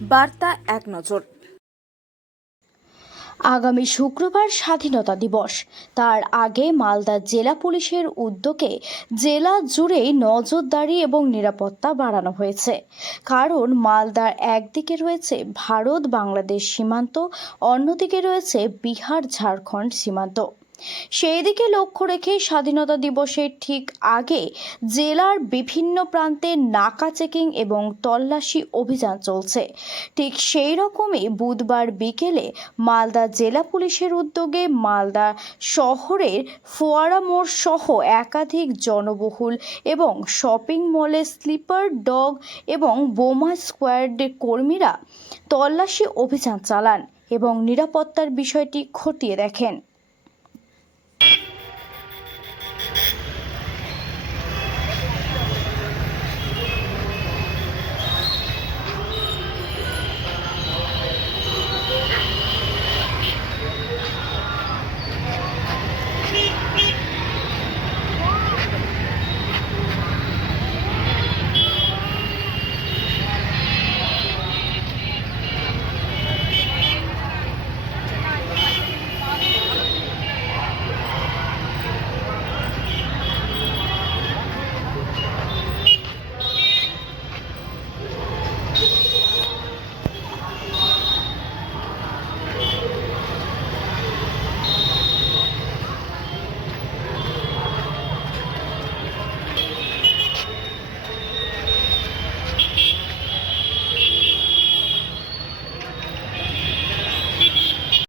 বার্তা এক নজর। আগামী শুক্রবার স্বাধীনতা দিবস। তার আগে মালদা জেলা পুলিশের উদ্যোগে জেলা জুড়ে নজরদারি এবং নিরাপত্তা বাড়ানো হয়েছে। কারণ মালদার একদিকে রয়েছে ভারত, বাংলাদেশ সীমান্ত, অন্যদিকে রয়েছে বিহার, ঝাড়খণ্ড সীমান্ত। সেই দিকে লক্ষ্য রেখে স্বাধীনতা দিবসের ঠিক আগে জেলার বিভিন্ন প্রান্তে নাকা চেকিং এবং তল্লাশি অভিযান চলছে। ঠিক সেই রকমই বুধবার বিকেলে মালদা জেলা পুলিশের উদ্যোগে মালদা শহরের ফোয়ারা মোড় সহ একাধিক জনবহুল এবং শপিং মলে স্লিপার, ডগ এবং বোমা স্কোয়াডের কর্মীরা তল্লাশি অভিযান চালান এবং নিরাপত্তার বিষয়টি খতিয়ে দেখেন।